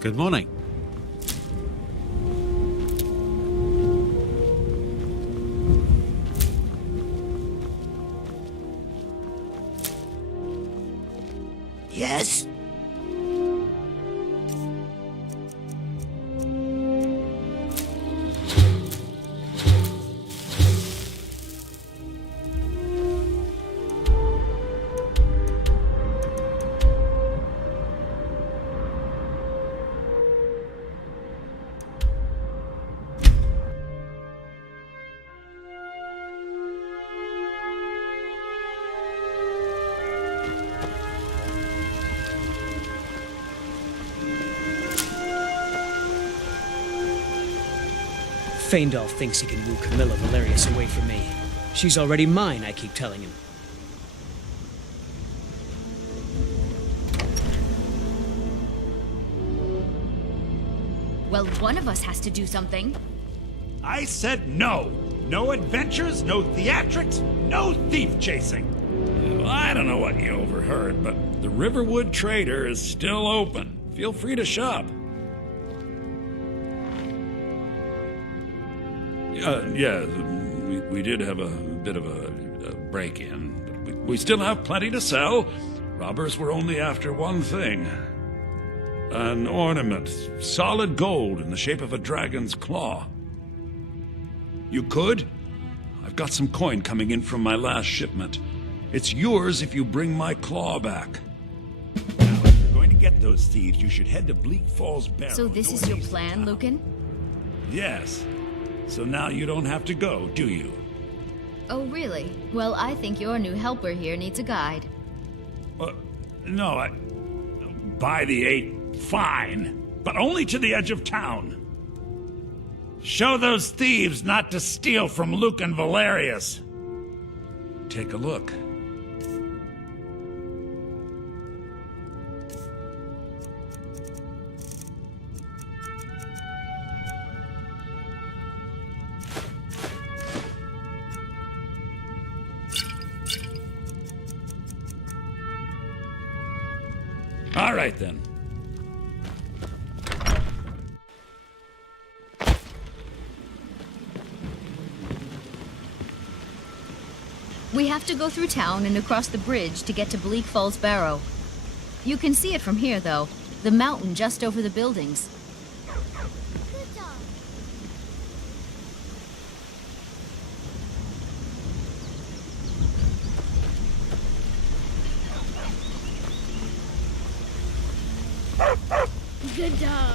Good morning. Yes? Feindal thinks he can woo Camilla Valerius away from me. She's already mine, I keep telling him. Well, one of us has to do something. I said no! No adventures, no theatrics, no thief chasing! Well, I don't know what you overheard, but the Riverwood Trader is still open. Feel free to shop. Yeah, we did have a bit of a break-in, but we still have plenty to sell. Robbers were only after one thing. An ornament, solid gold in the shape of a dragon's claw. You could? I've got some coin coming in from my last shipment. It's yours if you bring my claw back. Now, if you're going to get those thieves, you should head to Bleak Falls Barrow. So this is your plan, Lucan? Yes. So now you don't have to go, do you? Oh, really? Well, I think your new helper here needs a guide. No, by the 8, fine. But only to the edge of town. Show those thieves not to steal from Lucan Valerius. Take a look. All right, then. We have to go through town and across the bridge to get to Bleak Falls Barrow. You can see it from here, though. The mountain just over the buildings. Good dog.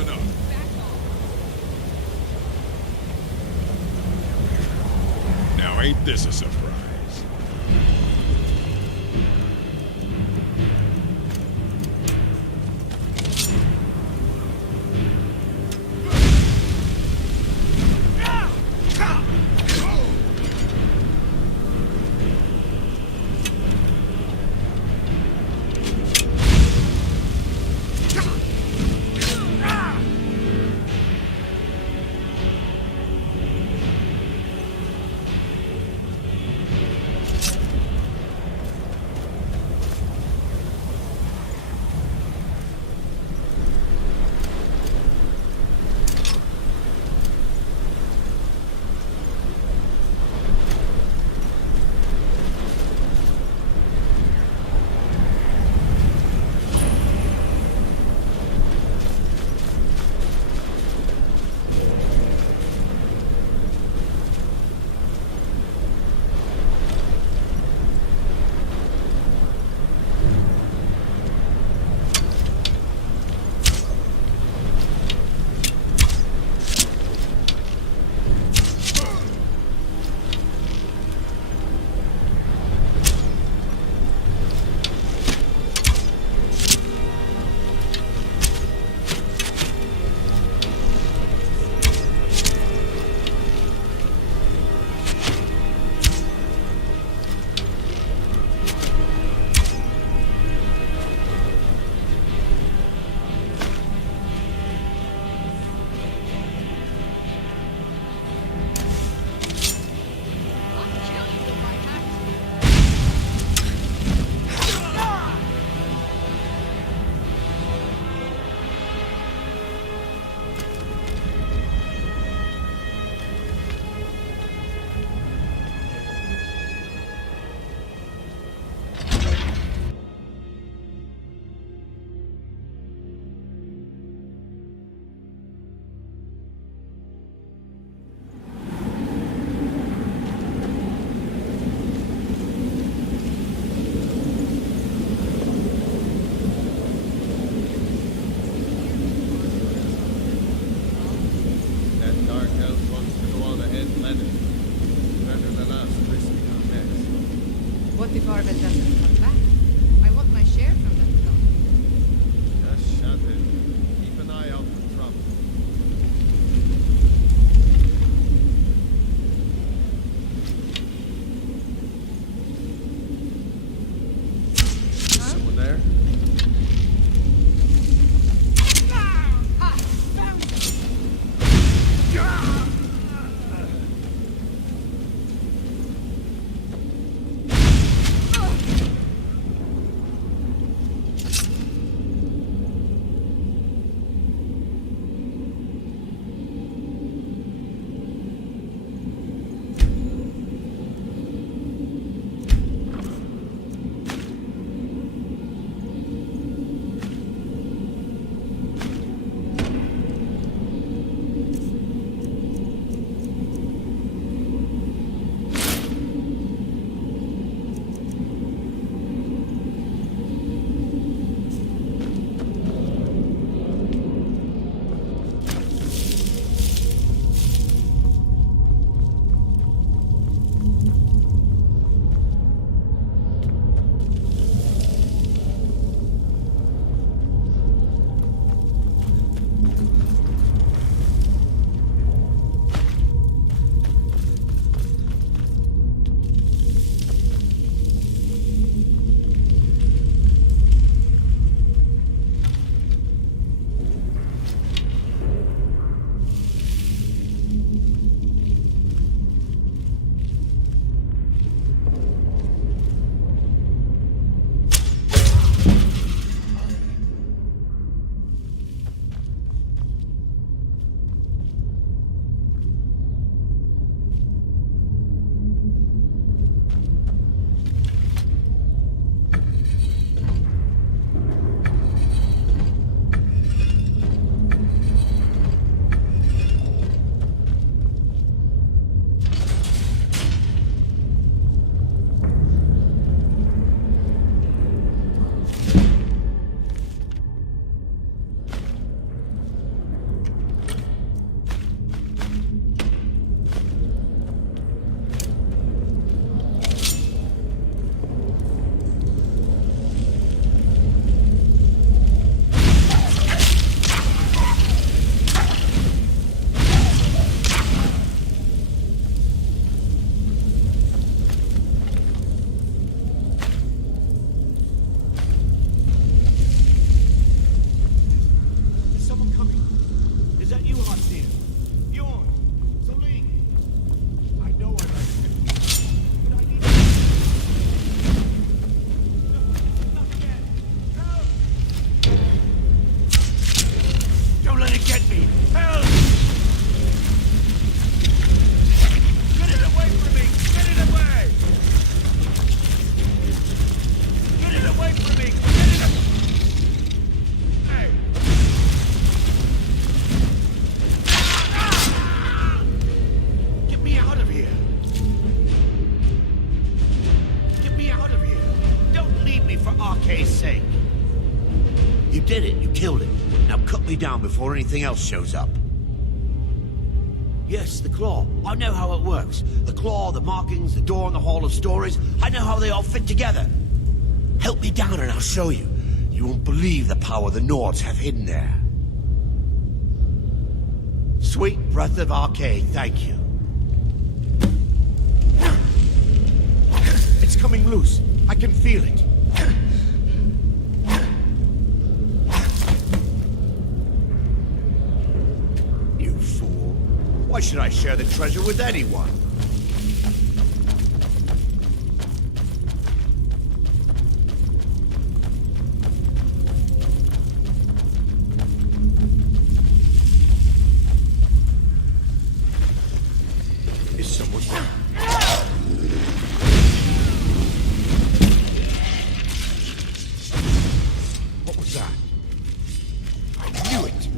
enough. Now ain't this a surprise? What if Arvel doesn't come back? I want my share from that film. Just shut it. Keep an eye out for trouble. Someone there? town before anything else shows up. Yes, the claw. I know how it works. The claw, the markings, the door in the Hall of Stories. I know how they all fit together. Help me down and I'll show you. You won't believe the power the Nords have hidden there. Sweet breath of arcade, thank you. It's coming loose. I can feel it. You fool. Why should I share the treasure with anyone? Is someone there? What was that? I knew it!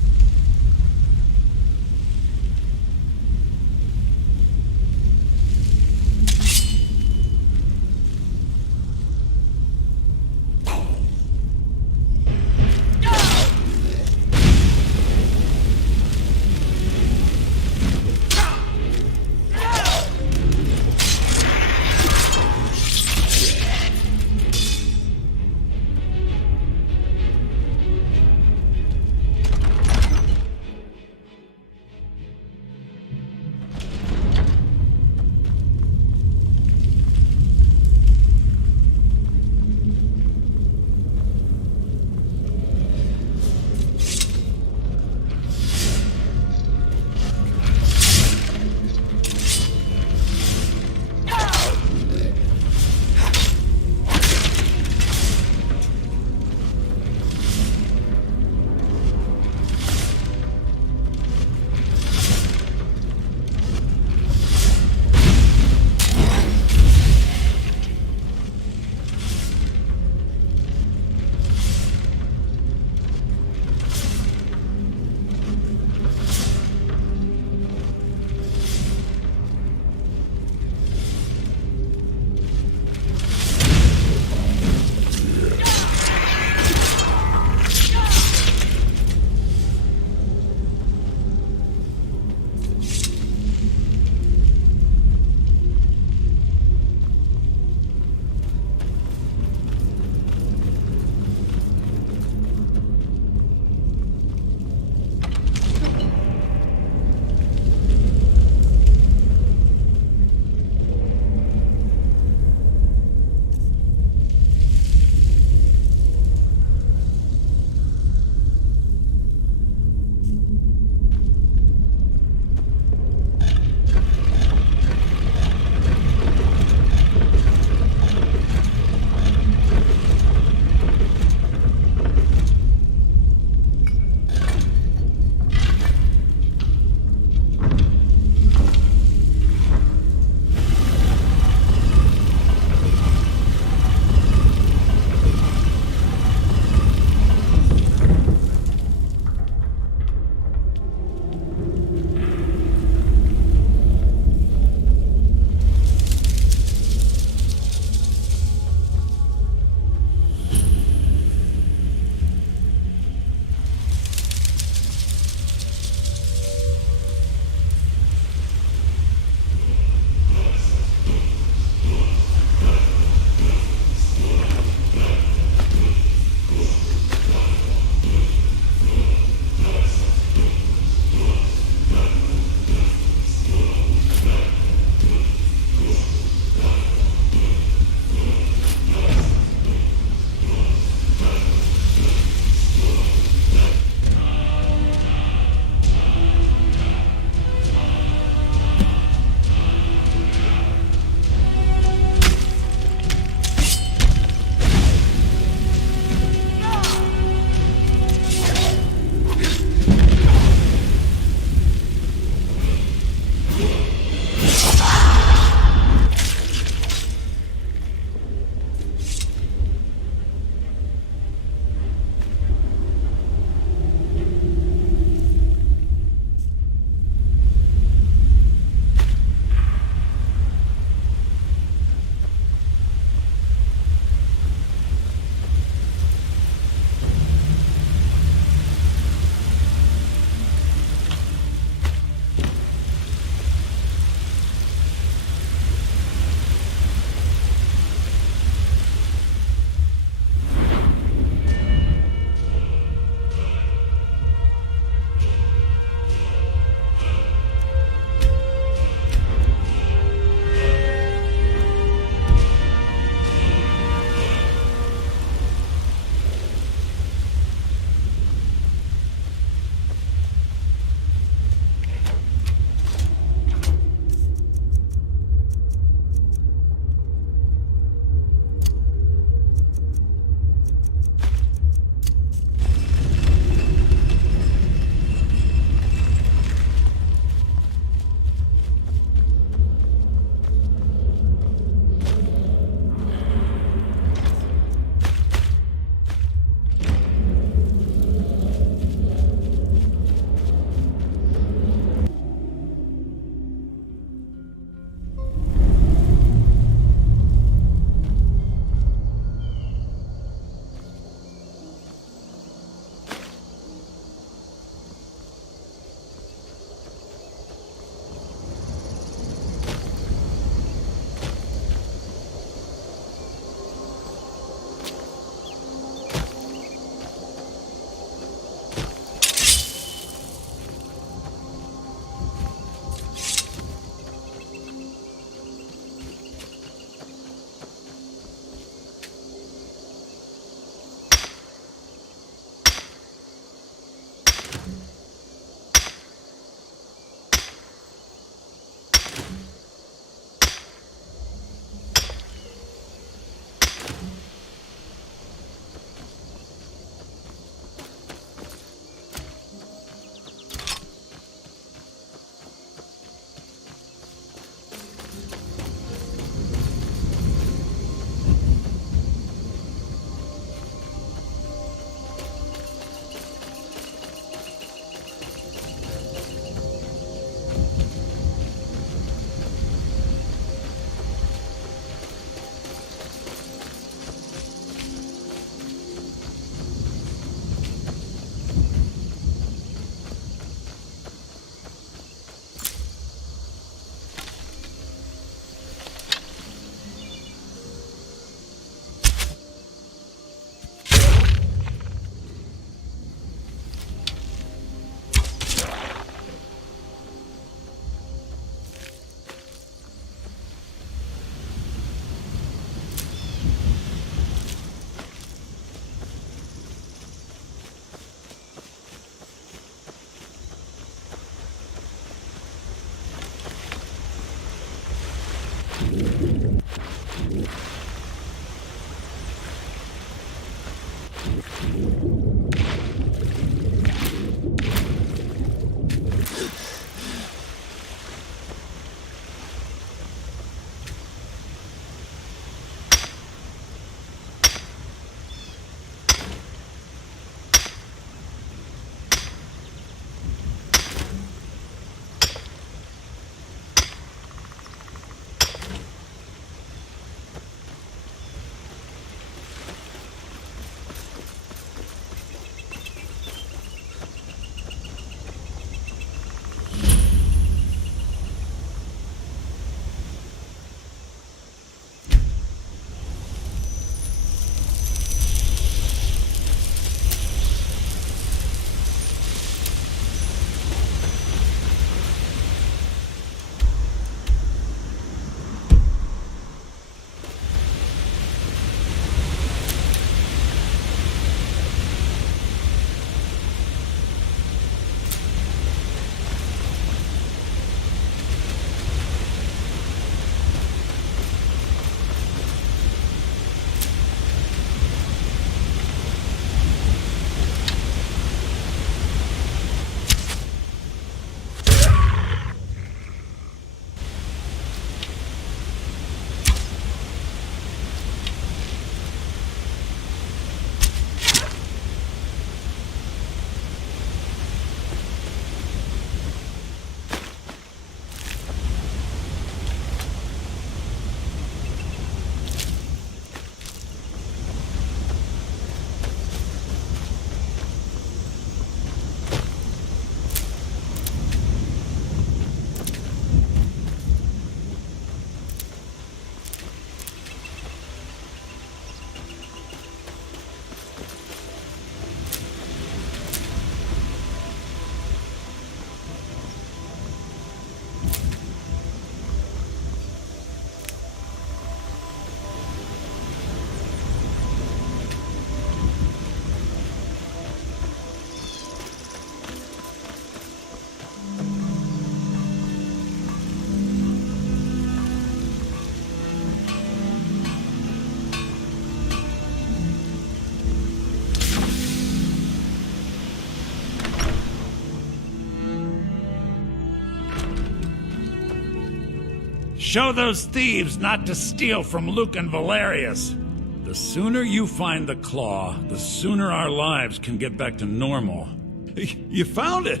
Show those thieves not to steal from Luke and Valerius. The sooner you find the claw, the sooner our lives can get back to normal. You found it!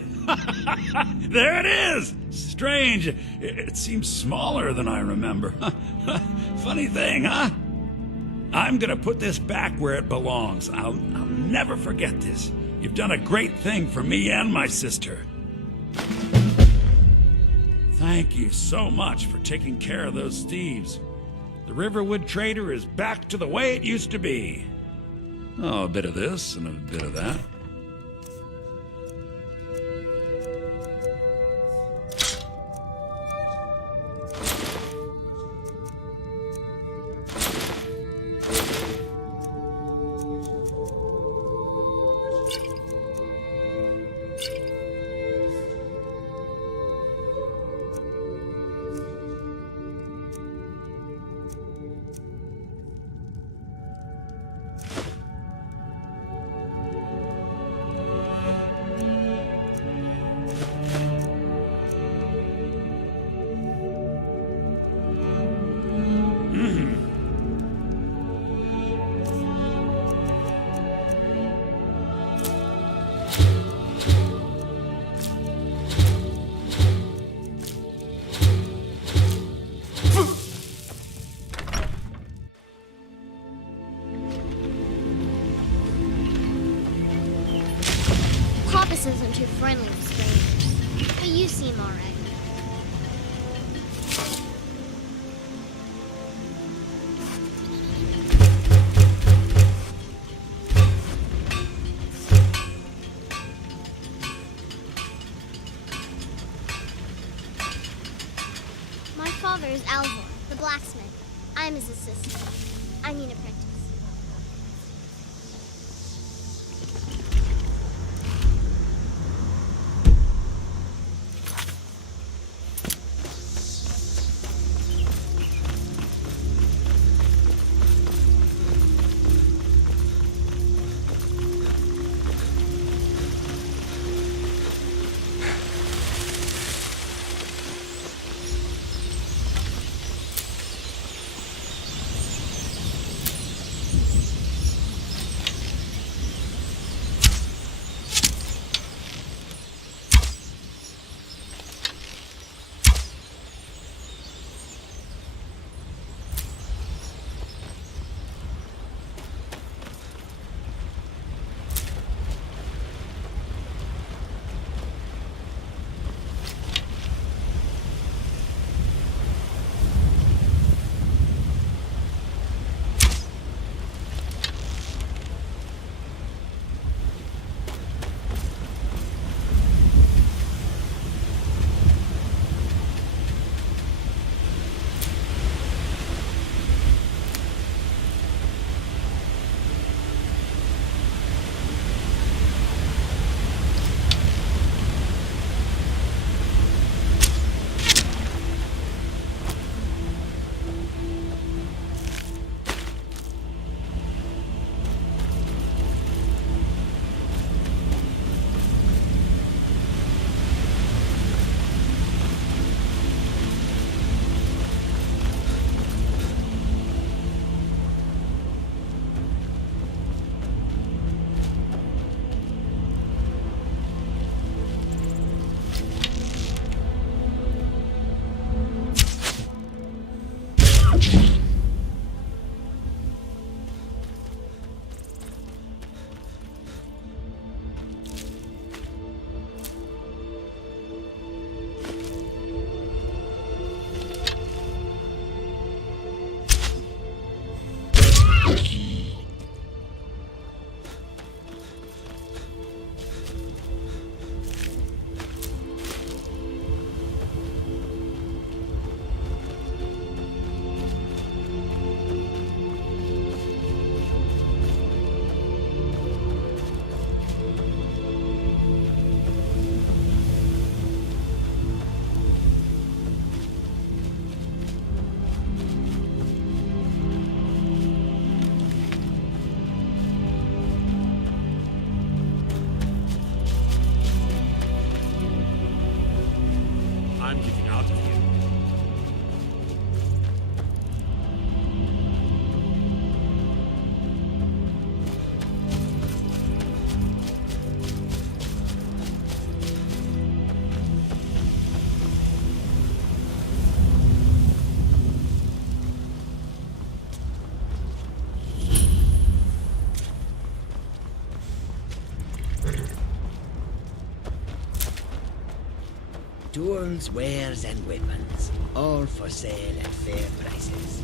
There it is! Strange. It seems smaller than I remember. Funny thing, huh? I'm gonna put this back where it belongs. I'll never forget this. You've done a great thing for me and my sister. Thank you so much for taking care of those thieves. The Riverwood trader is back to the way it used to be. Oh, a bit of this and a bit of that. Papas isn't too friendly with strangers, but you seem alright. My father is Alvor, the blacksmith. I'm his assistant. I mean apprentice. Tools, wares, and weapons. All for sale at fair prices.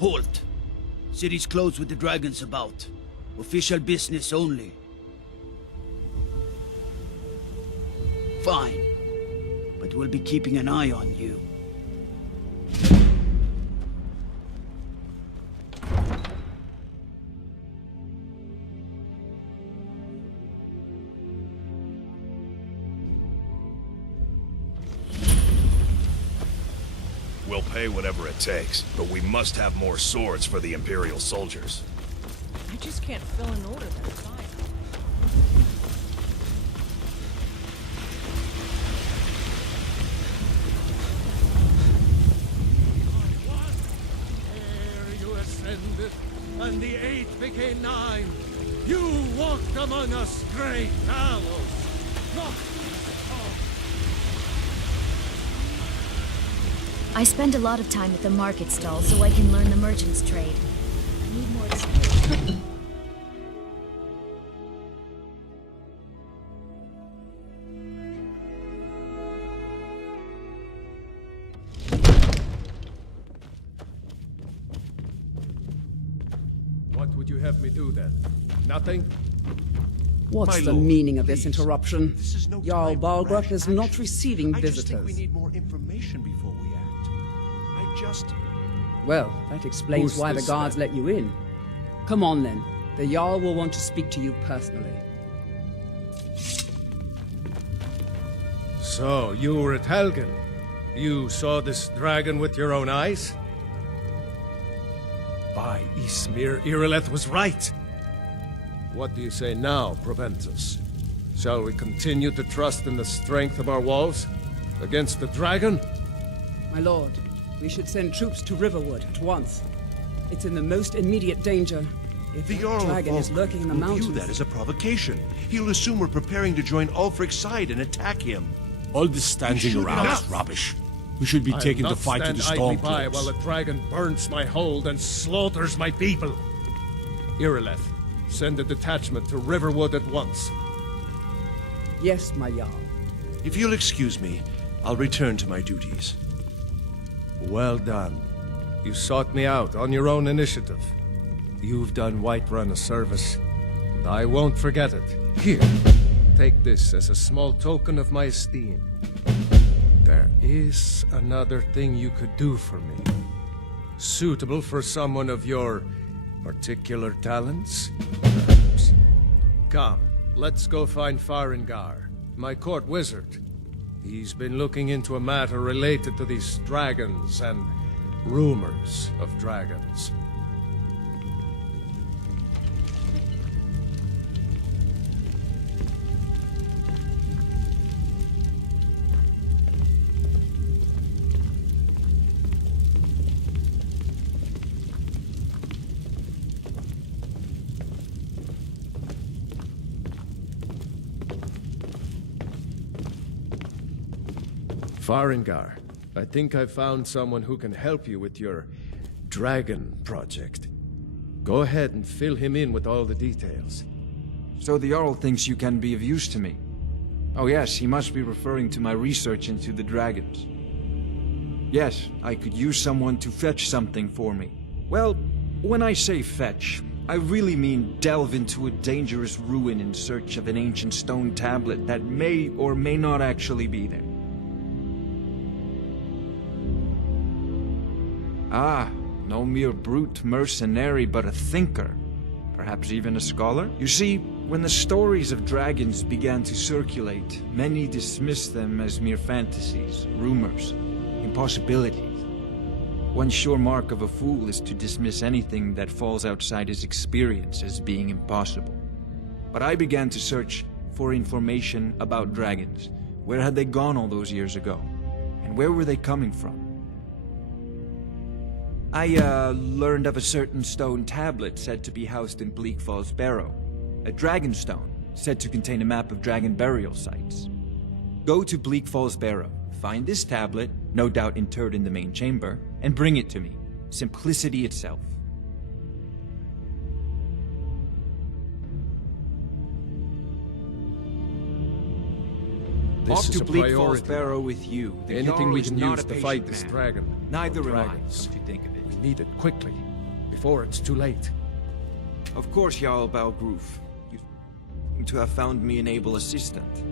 Halt! City's closed with the dragons about. Official business only. Fine. But we'll be keeping an eye on you. We'll pay whatever it takes, but we must have more swords for the Imperial soldiers. I just can't fill an order that size. You ascended, and the 8 became 9. You walked among us, great owls. Not I spend a lot of time at the market stall so I can learn the merchant's trade. I need more experience. What would you have me do then? Nothing? What's My the lord, meaning of this please. interruption? This is no Jarl time for Balgruuf rash is not action. receiving I just think we visitors. need more information before we act. I just... Well, that explains Who's why the this, guards then? let you in. Come on then. The Jarl will want to speak to you personally. So, you were at Helgen. You saw this dragon with your own eyes? By Ysmir, Irileth was right. What do you say now, Proventus? Shall we continue to trust in the strength of our walls? Against the dragon? My lord, we should send troops to Riverwood at once. It's in the most immediate danger. If The that Jarl of dragon is Warburg lurking in the will mountains... view that as a provocation. He'll assume we're preparing to join Ulfric's side and attack him. All this standing should around not. is rubbish. We should be taking the fight to the I'll not stand idly by while Stormcloaks. a dragon burns my hold and slaughters my people. Irileth, send a detachment to Riverwood at once. Yes, my Jarl. If you'll excuse me, I'll return to my duties. Well done. You sought me out on your own initiative. You've done Whiterun a service, and I won't forget it. Here, take this as a small token of my esteem. There is another thing you could do for me. Suitable for someone of your particular talents, perhaps. Come, let's go find Farengar, my court wizard. He's been looking into a matter related to these dragons and rumors of dragons. Farengar, I think I've found someone who can help you with your dragon project. Go ahead and fill him in with all the details. So the Jarl thinks you can be of use to me. Oh yes, he must be referring to my research into the dragons. Yes, I could use someone to fetch something for me. Well, when I say fetch, I really mean delve into a dangerous ruin in search of an ancient stone tablet that may or may not actually be there. Ah, no mere brute mercenary, but a thinker. Perhaps even a scholar? You see, when the stories of dragons began to circulate, many dismissed them as mere fantasies, rumors, impossibilities. One sure mark of a fool is to dismiss anything that falls outside his experience as being impossible. But I began to search for information about dragons. Where had they gone all those years ago? And where were they coming from? I learned of a certain stone tablet said to be housed in Bleak Falls Barrow. A dragon stone, said to contain a map of dragon burial sites. Go to Bleak Falls Barrow, find this tablet, no doubt interred in the main chamber, and bring it to me. Simplicity itself. This Off is to a Bleak Falls priority. Barrow with you. The Anything Jarl we is can not use a to patient fight this man. dragon. Neither or am I, dragons. come to think of it. We need it quickly, before it's too late. Of course, Jarl Balgroof. You seem to have found me an able assistant.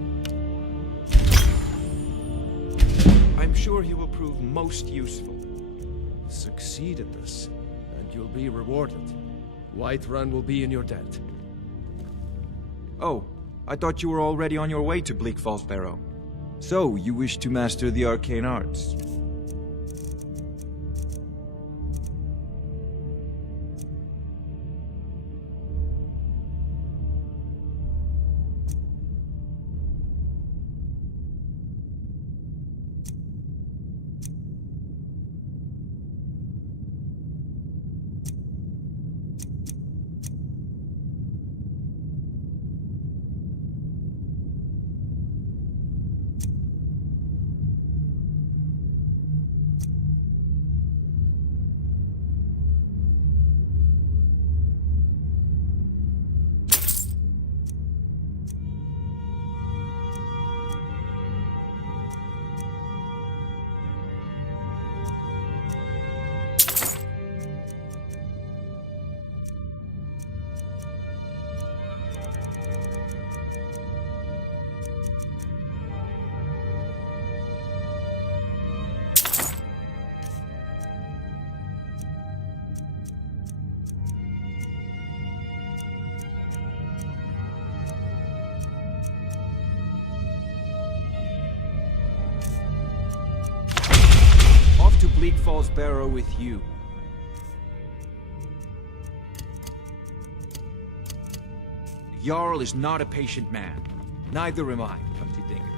I'm sure he will prove most useful. Succeed at this, and you'll be rewarded. Whiterun will be in your debt. Oh, I thought you were already on your way to Bleak Falls Barrow. So, you wish to master the arcane arts? To Bleak Falls Barrow with you. The Jarl is not a patient man. Neither am I, come to think of it.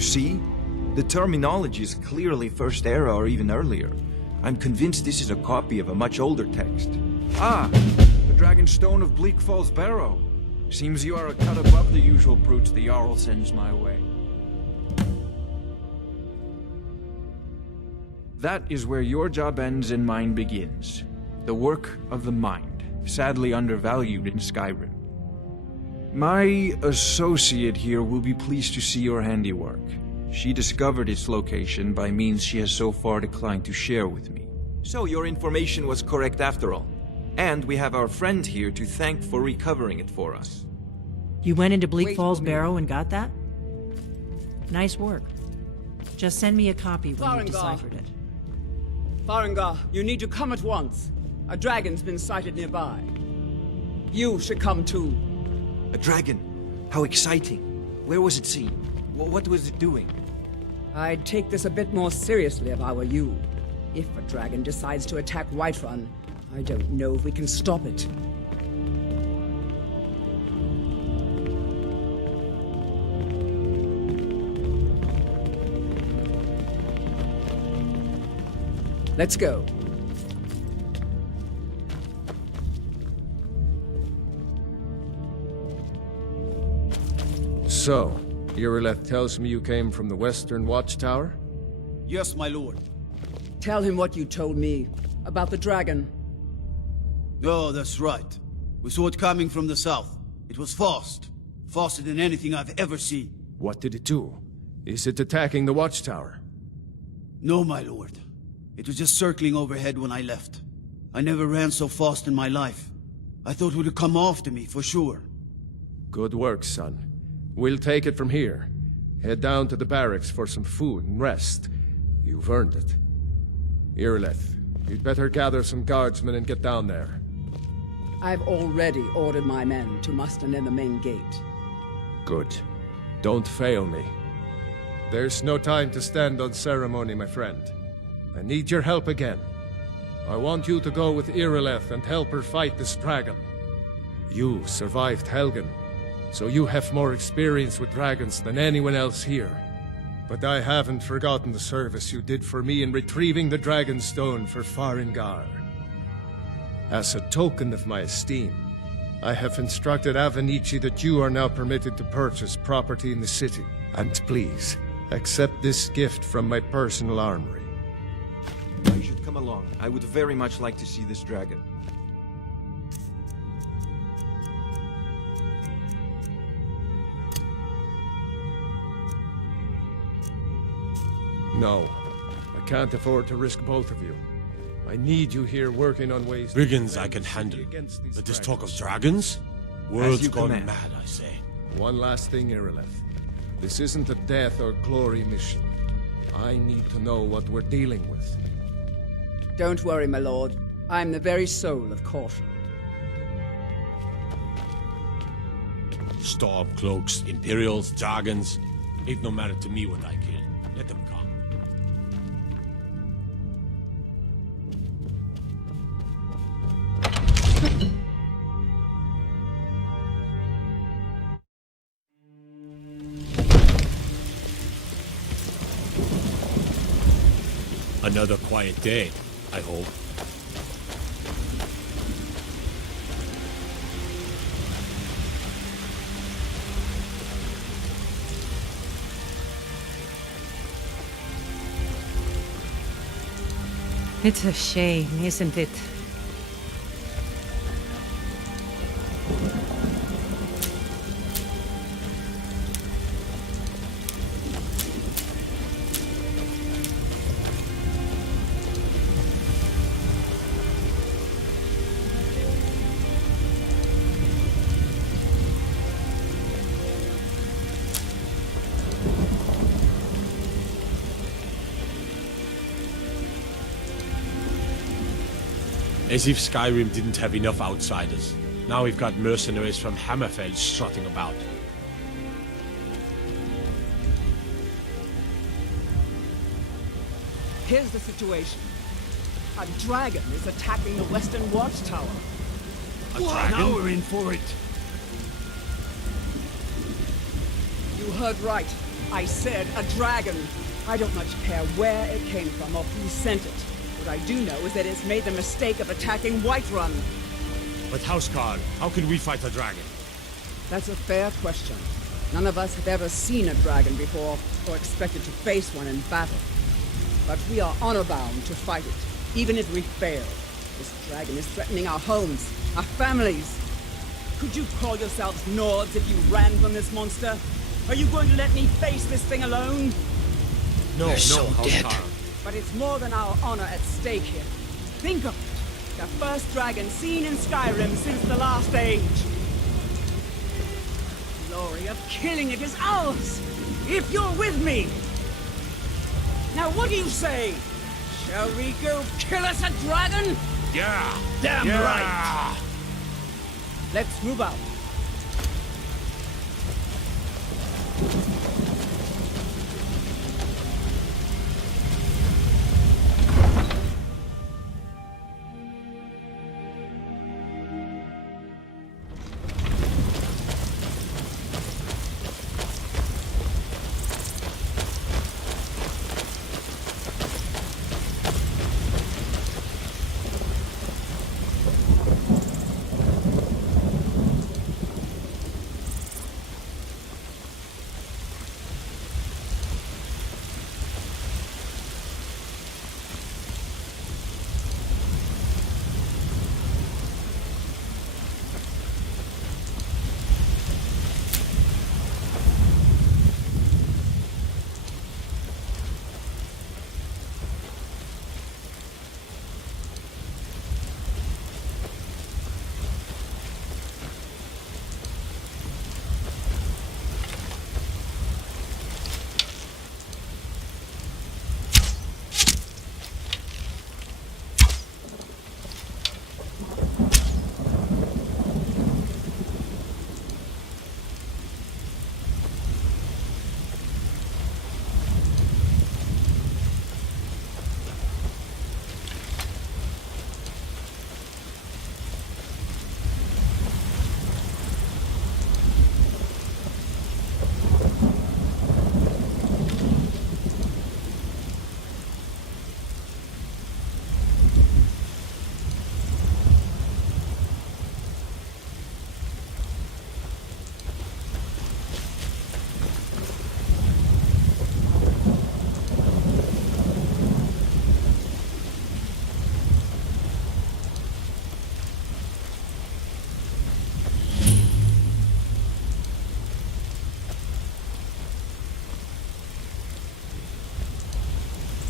You see? The terminology is clearly First Era or even earlier. I'm convinced this is a copy of a much older text. Ah! The Dragonstone of Bleak Falls Barrow. Seems you are a cut above the usual brutes the Jarl sends my way. That is where your job ends and mine begins. The work of the mind, sadly undervalued in Skyrim. My associate here will be pleased to see your handiwork. She discovered its location by means she has so far declined to share with me. So your information was correct after all. And we have our friend here to thank for recovering it for us. You went into Bleak Falls Barrow and got that? Nice work. Just send me a copy when you deciphered it. Farengar, you need to come at once. A dragon's been sighted nearby. You should come too. A dragon? How exciting. Where was it seen? What was it doing? I'd take this a bit more seriously if I were you. If a dragon decides to attack Whiterun, I don't know if we can stop it. Let's go. So, Irileth tells me you came from the Western Watchtower? Yes, my lord. Tell him what you told me about the dragon. Oh, that's right. We saw it coming from the south. It was fast. Faster than anything I've ever seen. What did it do? Is it attacking the Watchtower? No, my lord. It was just circling overhead when I left. I never ran so fast in my life. I thought it would come after me, for sure. Good work, son. We'll take it from here. Head down to the barracks for some food and rest. You've earned it. Irileth, you'd better gather some guardsmen and get down there. I've already ordered my men to muster near the main gate. Good. Don't fail me. There's no time to stand on ceremony, my friend. I need your help again. I want you to go with Irileth and help her fight this dragon. You survived Helgen, so you have more experience with dragons than anyone else here. But I haven't forgotten the service you did for me in retrieving the Dragonstone for Farengar. As a token of my esteem, I have instructed Avenici that you are now permitted to purchase property in the city. And please, accept this gift from my personal armory. You should come along. I would very much like to see this dragon. No, I can't afford to risk both of you. I need you here working on ways... Brigands I can handle, but this talk of dragons? World's gone command. mad, I say. One last thing, Irileth. This isn't a death or glory mission. I need to know what we're dealing with. Don't worry, my lord. I'm the very soul of caution. Stormcloaks, Imperials, dragons. Ain't no matter to me what I kill. Let them come. Another quiet day, I hope. It's a shame, isn't it? As if Skyrim didn't have enough outsiders. Now we've got mercenaries from Hammerfell strutting about. Here's the situation. A dragon is attacking the Western Watchtower. A dragon? Now we're in for it. You heard right. I said a dragon. I don't much care where it came from or who sent it. What I do know is that it's made the mistake of attacking Whiterun. But Housecarl, how can we fight a dragon? That's a fair question. None of us have ever seen a dragon before, or expected to face one in battle. But we are honor-bound to fight it, even if we fail. This dragon is threatening our homes, our families. Could you call yourselves Nords if you ran from this monster? Are you going to let me face this thing alone? No, Housecarl. But it's more than our honor at stake here. Think of it. The first dragon seen in Skyrim since the last age. The glory of killing it is ours, if you're with me. Now what do you say? Shall we go kill us a dragon? Yeah! Damn right! Let's move out.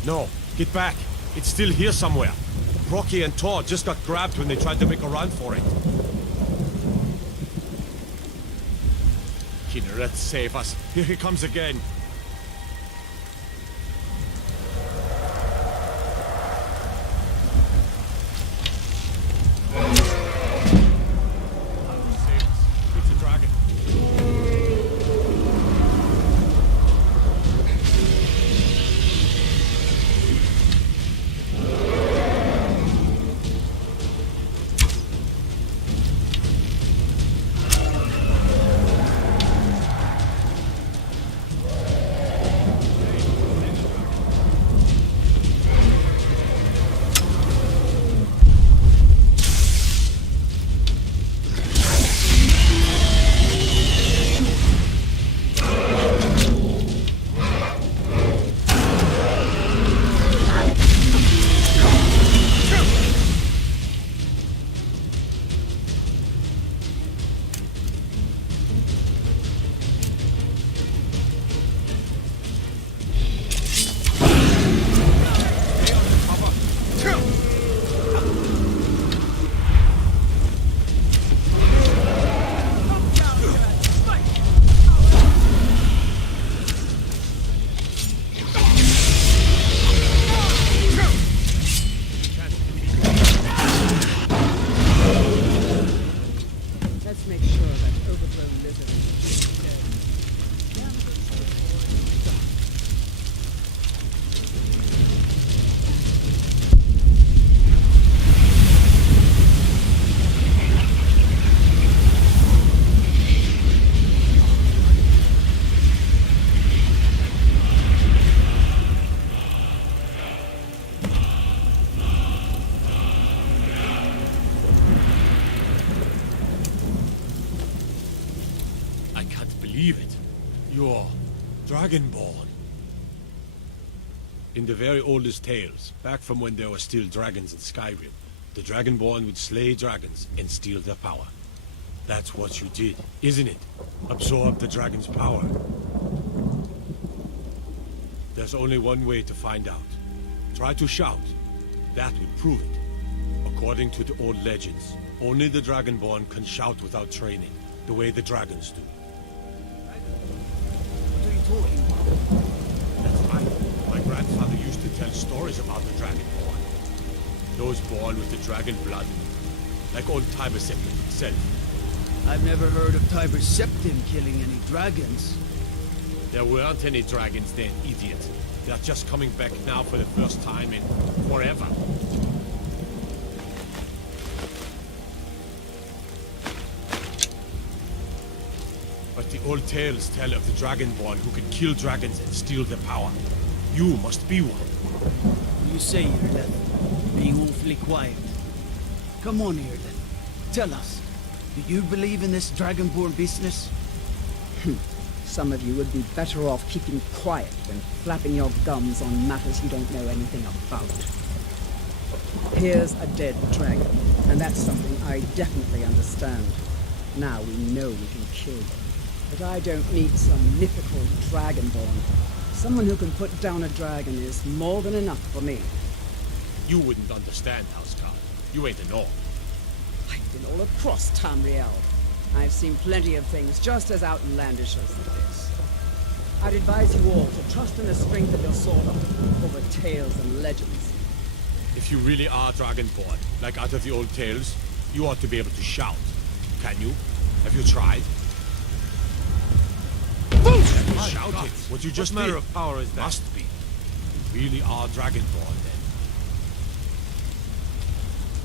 No, get back. It's still here somewhere. Rocky and Todd just got grabbed when they tried to make a run for it. Kinneret, save us. Here he comes again. It's a dragon. believe it. You're Dragonborn. In the very oldest tales, back from when there were still dragons in Skyrim, the Dragonborn would slay dragons and steal their power. That's what you did, isn't it? Absorb the dragon's power. There's only one way to find out. Try to shout. That would prove it. According to the old legends, only the Dragonborn can shout without training, the way the dragons do. What are you talking about? That's right. My grandfather used to tell stories about the Dragonborn. Those born with the dragon blood, like old Tiber Septim himself. I've never heard of Tiber Septim killing any dragons. There weren't any dragons then, idiot. They're just coming back now for the first time in forever. But the old tales tell of the Dragonborn who can kill dragons and steal their power. You must be one. You say you're left being awfully quiet. Come on here then. Tell us, do you believe in this Dragonborn business? Some of you would be better off keeping quiet than flapping your gums on matters you don't know anything about. Here's a dead dragon, and that's something I definitely understand. Now we know we can kill them. But I don't need some mythical Dragonborn. Someone who can put down a dragon is more than enough for me. You wouldn't understand, Houseguard. You ain't a North. I've been all across Tamriel. I've seen plenty of things just as outlandish as this. I'd advise you all to trust in the strength of your sword over tales and legends. If you really are Dragonborn, like out of the old tales, you ought to be able to shout. Can you? Have you tried? Have you shouted what you just What manner did? of power is that? Must be. You really are Dragonborn, then.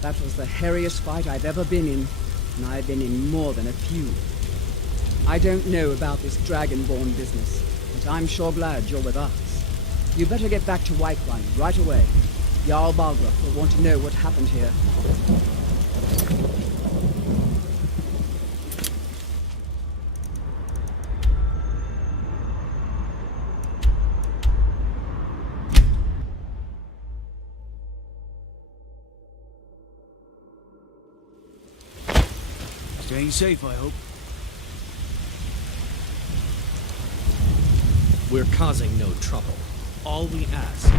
That was the hairiest fight I've ever been in, and I've been in more than a few. I don't know about this Dragonborn business, but I'm sure glad you're with us. You better get back to Whiterun right away. Jarl Balgruuf will want to know what happened here. Staying safe, I hope. We're causing no trouble. All we ask.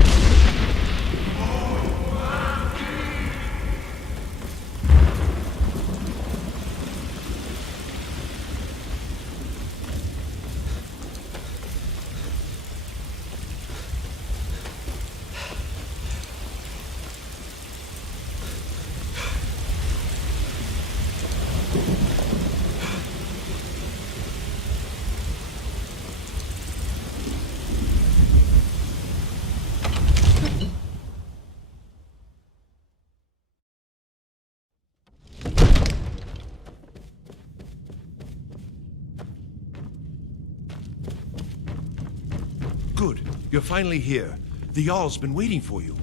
Good. You're finally here. The Jarl's been waiting for you.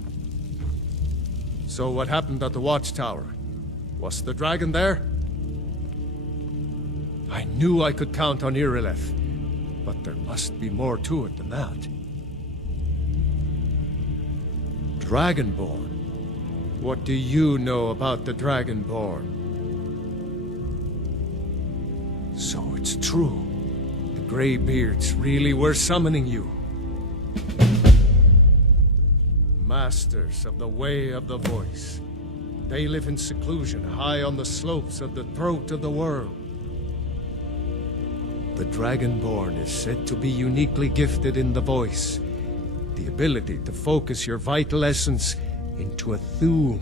So what happened at the watchtower? Was the dragon there? I knew I could count on Irileth, but there must be more to it than that. Dragonborn? What do you know about the Dragonborn? So it's true. The Greybeards really were summoning you. Masters of the Way of the Voice. They live in seclusion high on the slopes of the throat of the world. The Dragonborn is said to be uniquely gifted in the voice, the ability to focus your vital essence into a thume,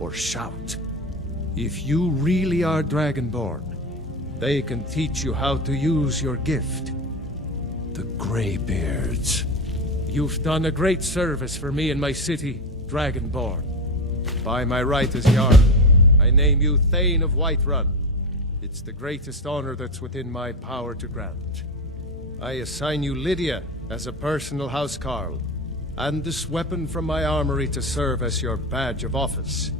or shout. If you really are Dragonborn, they can teach you how to use your gift. The Greybeards. You've done a great service for me and my city, Dragonborn. By my right as Jarl, I name you Thane of Whiterun. It's the greatest honor that's within my power to grant. I assign you Lydia as a personal housecarl, and this weapon from my armory to serve as your badge of office.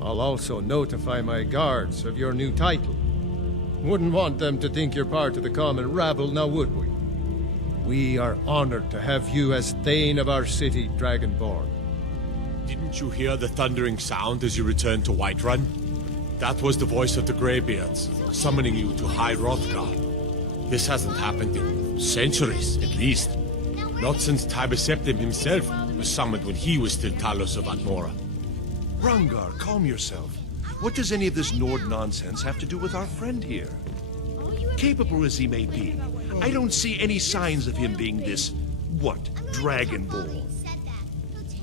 I'll also notify my guards of your new title. Wouldn't want them to think you're part of the common rabble, now would we? We are honored to have you as Thane of our city, Dragonborn. Didn't you hear the thundering sound as you returned to Whiterun? That was the voice of the Greybeards, summoning you to HighResTexturePack. This hasn't happened in centuries, at least. Not since Tibeseptim himself was summoned when he was still Talos of Admora. Dawnguard, calm yourself. What does any of this Nord nonsense have to do with our friend here? Capable as he may be, I don't see any signs of him being this, Dragonborn.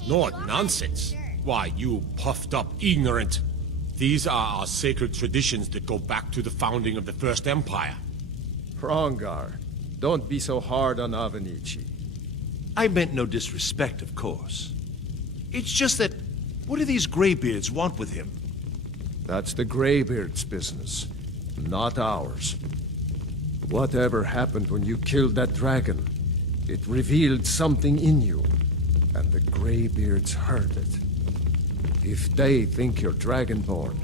Nord nonsense? Why, you puffed up ignorant. These are our sacred traditions that go back to the founding of the First Empire. Hrongar, don't be so hard on Avenici. I meant no disrespect, of course. It's just that, what do these Greybeards want with him? That's the Greybeards' business, not ours. Whatever happened when you killed that dragon, it revealed something in you, and the Greybeards heard it. If they think you're Dragonborn,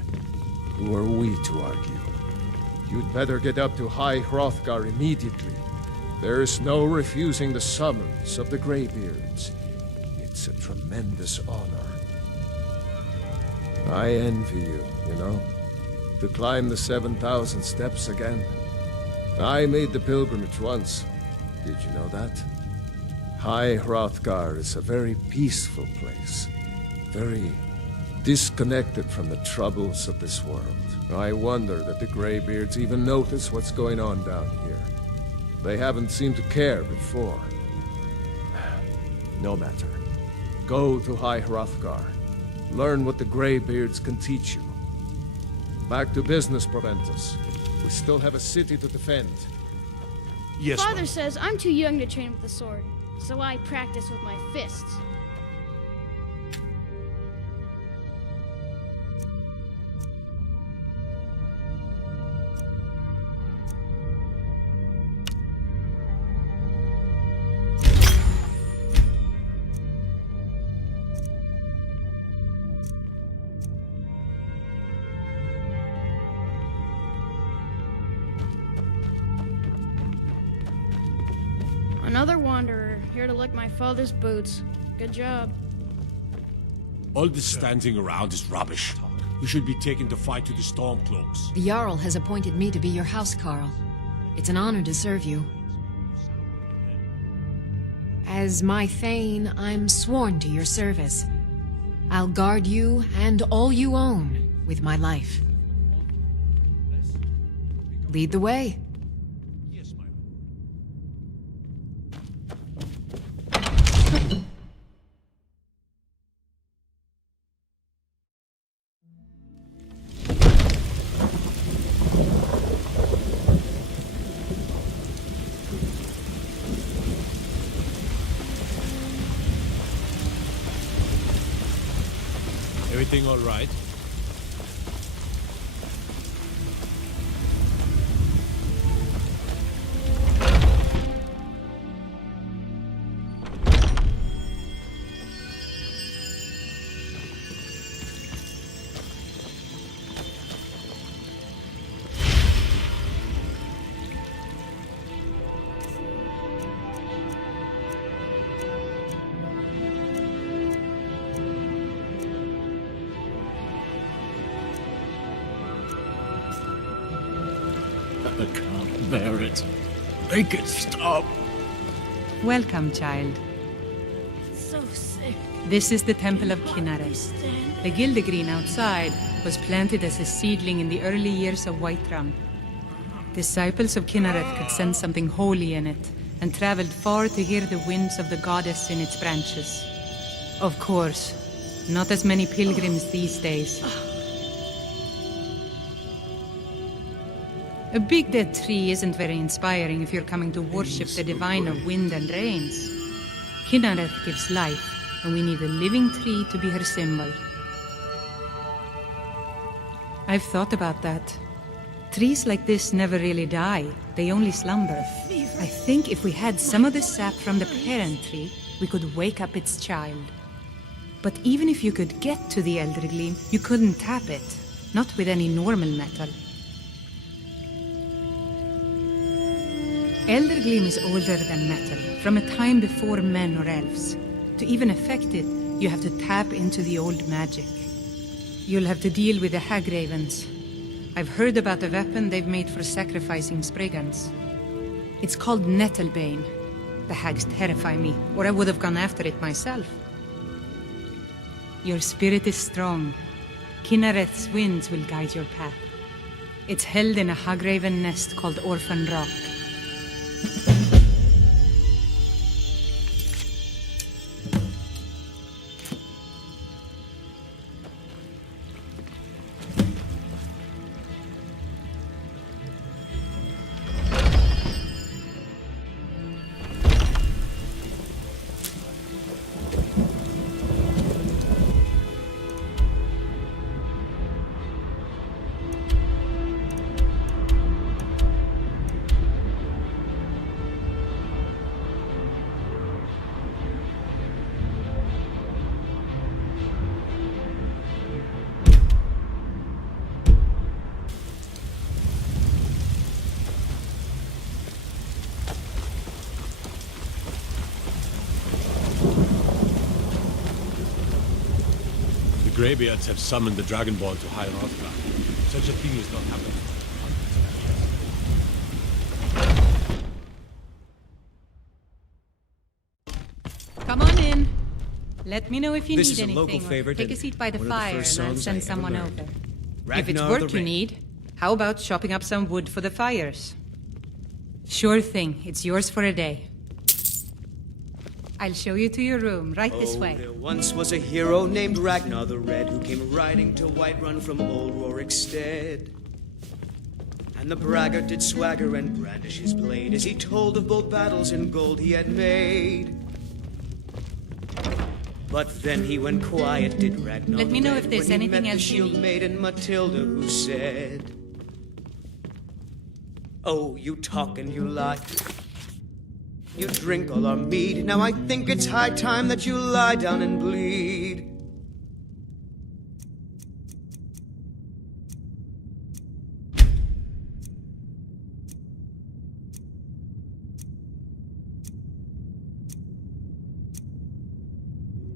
who are we to argue? You'd better get up to High Hrothgar immediately. There's no refusing the summons of the Greybeards. It's a tremendous honor. I envy you, you know, to climb the 7,000 steps again. I made the pilgrimage once. Did you know that? High Hrothgar is a very peaceful place. Very disconnected from the troubles of this world. I wonder that the Greybeards even notice what's going on down here. They haven't seemed to care before. No matter. Go to High Hrothgar. Learn what the Greybeards can teach you. Back to business, Proventus. We still have a city to defend. Yes, Father says I'm too young to train with the sword, so I practice with my fists. Another wanderer, here to lick my father's boots. Good job. All this standing around is rubbish. You should be taken to fight to the Stormcloaks. The Jarl has appointed me to be your housecarl. It's an honor to serve you. As my Thane, I'm sworn to your service. I'll guard you and all you own with my life. Lead the way. Everything all right? I can't bear it. Make it stop. Welcome, child. So sick. This is the Temple of Kinnareth. The Gildegreen outside was planted as a seedling in the early years of Whiterun. Disciples of Kinnareth could sense something holy in it, and traveled far to hear the winds of the goddess in its branches. Of course, not as many pilgrims these days. A big dead tree isn't very inspiring if you're coming to worship the divine of wind and rains. Kinnareth gives life, and we need a living tree to be her symbol. I've thought about that. Trees like this never really die, they only slumber. I think if we had some of the sap from the parent tree, we could wake up its child. But even if you could get to the Elder Gleam, you couldn't tap it. Not with any normal metal. Elder Gleam is older than metal, from a time before men or elves. To even affect it, you have to tap into the old magic. You'll have to deal with the Hag Ravens. I've heard about the weapon they've made for sacrificing Spriggans. It's called Nettlebane. The hags terrify me, or I would have gone after it myself. Your spirit is strong. Kinareth's winds will guide your path. It's held in a Hagraven nest called Orphan Rock. Greybeards have summoned the Dragonborn to HighResTexturePack. Such a thing is not happening. Come on in. Let me know if you This need is a anything. local or favorite take a and seat by the one of the fire first and I'll songs I send ever someone learned. over. If Ragnar it's the work you Red. need, how about chopping up some wood for the fires? Sure thing. It's yours for a day. I'll show you to your room, right this way. There once was a hero named Ragnar the Red who came riding to Whiterun from old Rorikstead. And the braggart did swagger and brandish his blade as he told of bold battles and gold he had made. But then he went quiet, did Ragnar Let me the know Red, if there's when he anything met else the you shield need. maiden Matilda, who said, "Oh, you talk and you lie. You drink all our mead. Now I think it's high time that you lie down and bleed."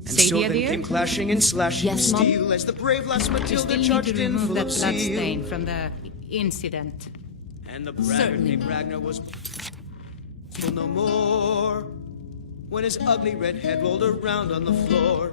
And Say, so dear, then dear? came clashing and slashing Yes, Mom? steel as the brave lass You Matilda still need charged to in remove full that of blood zeal. stain from the incident. And the braggart Certainly. named Ragnar was no more when his ugly red head rolled around on the floor.